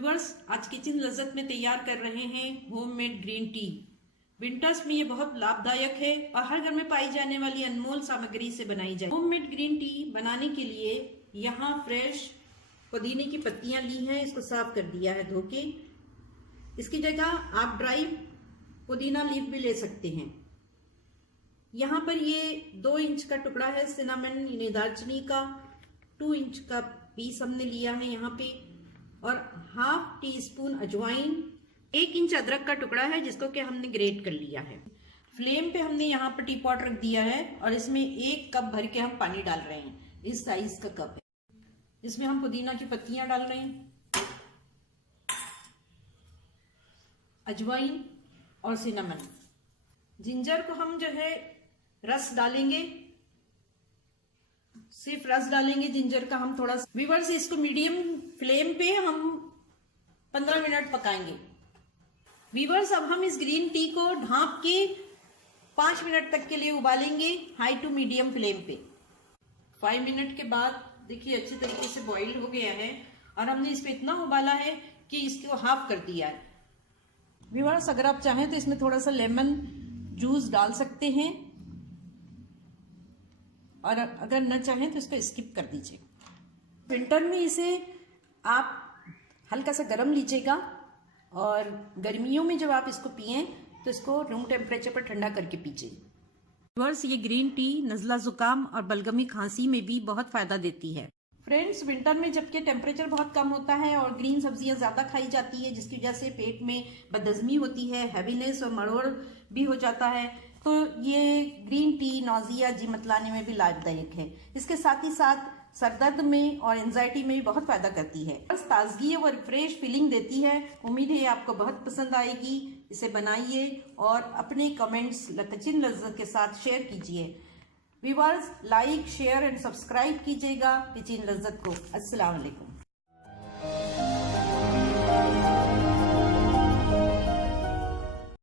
Viewers, आज kitchen लज्जत में तैयार कर रहे हैं होममेड ग्रीन टी। विंटर्स में ये बहुत लाभदायक है और हर घर में पाई जाने वाली अनमोल सामग्री से बनाई जाए। होममेड ग्रीन टी बनाने के लिए यहाँ फ्रेश पुदीने की पत्तियां ली हैं, इसको साफ कर दिया है धो के। इसकी जगह आप ड्राई पुदीना लीफ भी ले सकते हैं। यहाँ पर ये 2 इंच का टुकड़ा है सिनामन यानी दालचीनी का, 2 इंच का पीस हमने लिया है यहाँ पे, और हाफ टी स्पून अजवाइन, 1 इंच अदरक का टुकड़ा है जिसको कि हमने ग्रेट कर लिया है। फ्लेम पे हमने यहाँ पर टी पॉट रख दिया है और इसमें 1 कप भर के हम पानी डाल रहे हैं। इस साइज का कप है। इसमें हम पुदीना की पत्तियां डाल रहे हैं, अजवाइन और सिनेमन। जिंजर को हम जो है रस डालेंगे, सिर्फ रस डालेंगे जिंजर का हम थोड़ा। व्यूअर्स, इसको मीडियम फ्लेम पे हम 15 मिनट पकाएंगे। व्यूअर्स, अब हम इस ग्रीन टी को ढांप के 5 मिनट तक के लिए उबालेंगे हाई टू मीडियम फ्लेम पे। 5 मिनट के बाद देखिए अच्छी तरीके से बॉइल हो गया है और हमने इस पे इतना उबाला है कि इसको हाफ कर दिया है। व्यूअर्स, अगर आप चाहें तो इसमें थोड़ा सा लेमन जूस डाल सकते हैं और अगर न चाहें तो इसको स्किप कर दीजिए। विंटर में इसे आप हल्का सा गर्म लीजिएगा और गर्मियों में जब आप इसको पिएं तो इसको रूम टेम्परेचर पर ठंडा करके पीजिए। व्यूअर्स, ये ग्रीन टी नज़ला जुकाम और बलगमी खांसी में भी बहुत फायदा देती है। फ्रेंड्स, विंटर में जबकि टेम्परेचर बहुत कम होता है और ग्रीन सब्जियां ज़्यादा खाई जाती है जिसकी वजह से पेट में बदहजमी होती है, हैवीनेस और मरोड़ भी हो जाता है, तो ये ग्रीन टी नौजिया जी मतलाने में भी लाभदायक है। इसके साथ ही साथ सरदर्द में और एंजाइटी में भी बहुत फायदा करती है। बस ताजगी और फ्रेश फीलिंग देती है। उम्मीद है आपको बहुत पसंद आएगी। इसे बनाइए और अपने कमेंट्स किचन लज्जत के साथ शेयर कीजिए। Viewers, like, share and subscribe कीजिएगा किचन लज्जत को। अस्सलाम वालेकुम।